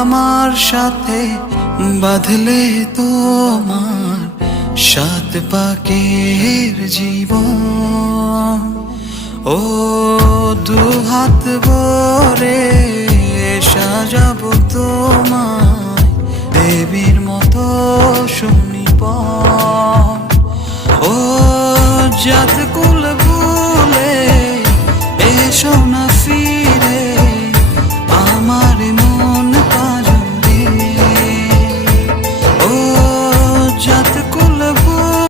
আমার সাথে বাঁধলে তোমার সাত পাকের জীবন। ও দুহাত ভরে সাজাবো তোমায় দেবীর মতো সুনিপন। ও জাত